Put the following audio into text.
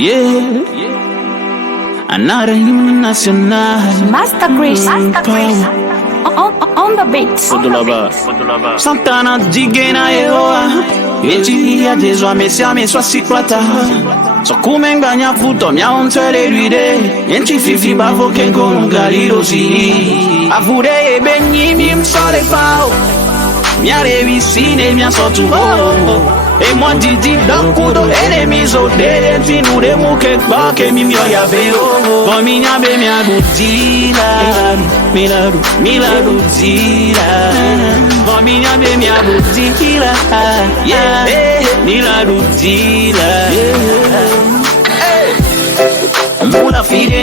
Yeah. Another hymn national. Master Chris. On the beat. Santana digena eoa. Ejilia deswa mesia meswa sikwata. So kumenganya puto mia ontele luide. Enti fifi bavo kengo ngaliro si. Avure e benyi mi msole pao. Mia revisine mia sotu ho. E moi didi dankudo enemies o de tinu de muke bake mi mio ya veo. Go mi nya be mia gutila. Miladu tila. Go mi nya be mia gutila. Yeah, miladu tila. Mula fide